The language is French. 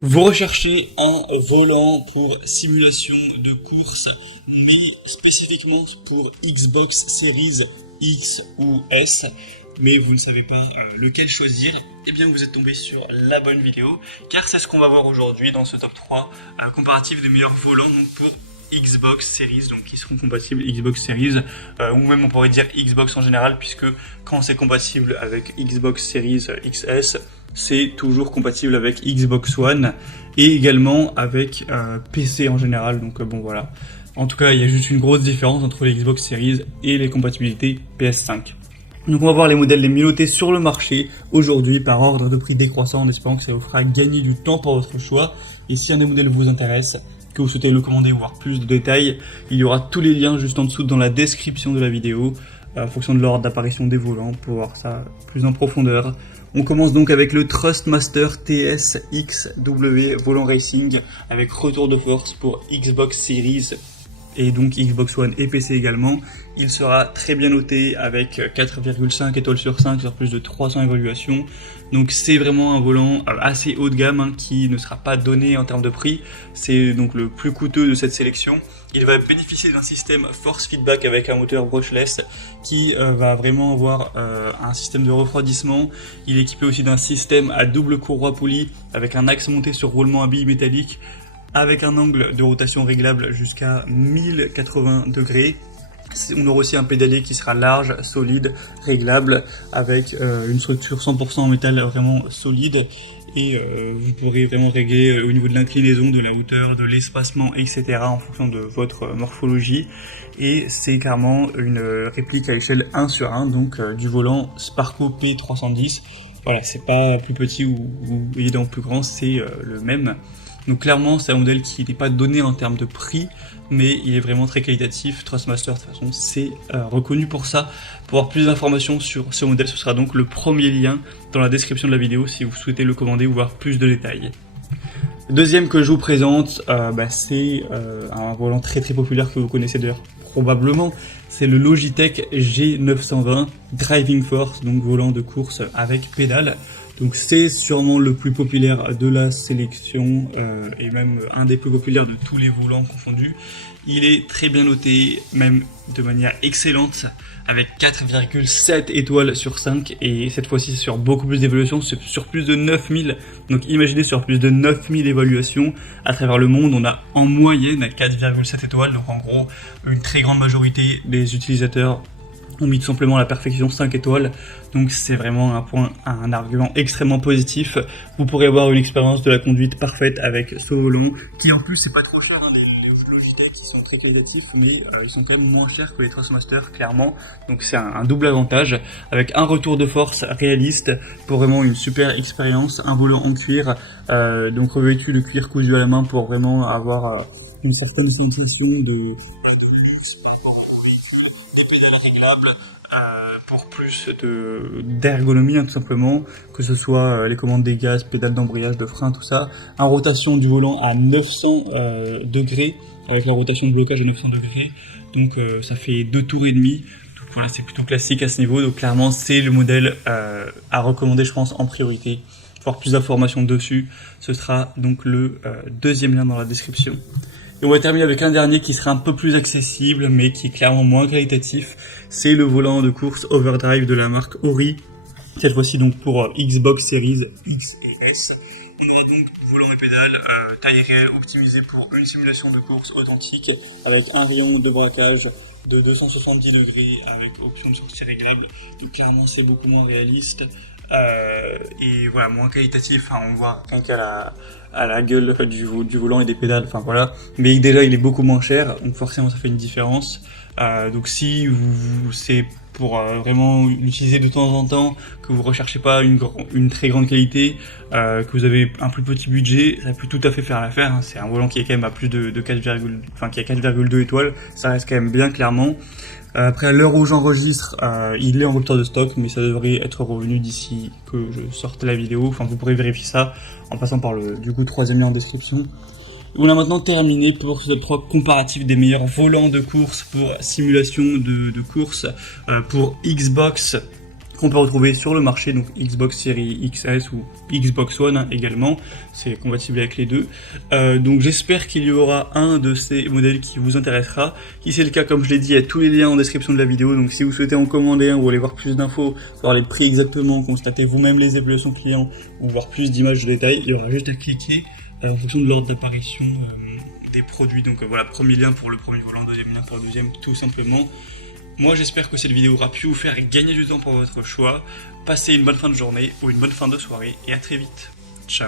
Vous recherchez un volant pour simulation de course, mais spécifiquement pour Xbox Series X ou S, mais vous ne savez pas lequel choisir. Eh bien vous êtes tombé sur la bonne vidéo, car c'est ce qu'on va voir aujourd'hui dans ce top 3 comparatif des meilleurs volants donc pour Xbox Series, donc qui seront compatibles Xbox Series, ou même on pourrait dire Xbox en général, puisque quand c'est compatible avec Xbox Series XS, c'est toujours compatible avec Xbox One et également avec PC en général, donc bon voilà. En tout cas, il y a juste une grosse différence entre les Xbox Series et les compatibilités PS5. Donc on va voir les modèles les mieux notés sur le marché aujourd'hui par ordre de prix décroissant, en espérant que ça vous fera gagner du temps pour votre choix. Et si un des modèles vous intéresse, que vous souhaitez le commander ou voir plus de détails, il y aura tous les liens juste en dessous dans la description de la vidéo, en fonction de l'ordre d'apparition des volants, pour voir ça plus en profondeur. On commence donc avec le Thrustmaster TS-XW volant racing avec retour de force pour Xbox Series et donc Xbox One et PC également. Il sera très bien noté avec 4,5 étoiles sur 5 sur plus de 300 évaluations. Donc c'est vraiment un volant assez haut de gamme qui ne sera pas donné en termes de prix. C'est donc le plus coûteux de cette sélection. Il va bénéficier d'un système force feedback avec un moteur brushless qui va vraiment avoir un système de refroidissement. Il est équipé aussi d'un système à double courroie polie avec un axe monté sur roulement à billes métalliques avec un angle de rotation réglable jusqu'à 1080 degrés. On aura aussi un pédalier qui sera large, solide, réglable, avec une structure 100% en métal vraiment solide. Et vous pourrez vraiment régler au niveau de l'inclinaison, de la hauteur, de l'espacement, etc. en fonction de votre morphologie. Et c'est carrément une réplique à échelle 1 sur 1, donc du volant Sparco P310. Voilà, c'est pas plus petit ou évidemment plus grand, c'est le même. Donc clairement, c'est un modèle qui n'est pas donné en termes de prix, mais il est vraiment très qualitatif. Thrustmaster, de toute façon, c'est reconnu pour ça. Pour avoir plus d'informations sur ce modèle, ce sera donc le premier lien dans la description de la vidéo si vous souhaitez le commander ou voir plus de détails. Le deuxième que je vous présente, c'est un volant très populaire que vous connaissez d'ailleurs probablement. C'est le Logitech G920 Driving Force, donc volant de course avec pédale. Donc c'est sûrement le plus populaire de la sélection et même un des plus populaires de tous les volants confondus. Il est très bien noté, même de manière excellente, avec 4,7 étoiles sur 5 et cette fois-ci sur beaucoup plus d'évaluations, sur plus de 9000. Donc imaginez sur plus de 9000 évaluations à travers le monde, on a en moyenne 4,7 étoiles. Donc en gros, une très grande majorité des utilisateurs ont mis tout simplement la perfection 5 étoiles, donc c'est vraiment un argument extrêmement positif. Vous pourrez avoir une expérience de la conduite parfaite avec ce volant, qui en plus c'est pas trop cher, les Logitech qui sont très qualitatifs, mais ils sont quand même moins chers que les Thrustmaster, clairement, donc c'est un double avantage, avec un retour de force réaliste, pour vraiment une super expérience, un volant en cuir, donc revêtu de cuir cousu à la main pour vraiment avoir une certaine sensation de luxe par rapport au véhicule, des pédales réglables pour plus d'ergonomie, tout simplement, que ce soit les commandes des gaz, pédales d'embrayage, de frein, tout ça. Un rotation du volant à 900 degrés, avec la rotation de blocage à 900 degrés, donc ça fait 2 tours et demi. Donc voilà, c'est plutôt classique à ce niveau, donc clairement c'est le modèle à recommander, je pense, en priorité. Pour avoir plus d'informations dessus, ce sera donc le deuxième lien dans la description. Et on va terminer avec un dernier qui sera un peu plus accessible, mais qui est clairement moins qualitatif. C'est le volant de course Overdrive de la marque Ori. Cette fois-ci donc pour Xbox Series X et S. On aura donc volant et pédale, taille réelle optimisée pour une simulation de course authentique, avec un rayon de braquage de 270 degrés, avec option de sortie réglable. Donc clairement c'est beaucoup moins réaliste. Et voilà, moins qualitatif, on voit rien qu'à la gueule du volant et des pédales, voilà. Mais déjà il est beaucoup moins cher, donc forcément ça fait une différence. Donc si c'est pour vraiment l'utiliser de temps en temps, que vous recherchez pas une très grande qualité, que vous avez un plus petit budget, ça peut tout à fait faire l'affaire. C'est un volant qui est quand même à plus de 4, qui a 4,2 étoiles, ça reste quand même bien, clairement. Après, à l'heure où j'enregistre, il est en rupture de stock, mais ça devrait être revenu d'ici que je sorte la vidéo. Vous pourrez vérifier ça en passant par le troisième lien en description. On a maintenant terminé pour ce top 3 comparatif des meilleurs volants de course pour simulation de course pour Xbox qu'on peut retrouver sur le marché, donc Xbox Series XS ou Xbox One hein, également, c'est compatible avec les deux. Donc j'espère qu'il y aura un de ces modèles qui vous intéressera. Si c'est le cas, comme je l'ai dit, il y a tous les liens en description de la vidéo, donc si vous souhaitez en commander un ou aller voir plus d'infos, voir les prix exactement, constater vous-même les évaluations clients ou voir plus d'images de détails, il y aura juste à cliquer en fonction de l'ordre d'apparition des produits. Donc voilà, premier lien pour le premier volant, deuxième lien pour le deuxième, tout simplement. Moi j'espère que cette vidéo aura pu vous faire gagner du temps pour votre choix. Passez une bonne fin de journée ou une bonne fin de soirée et à très vite.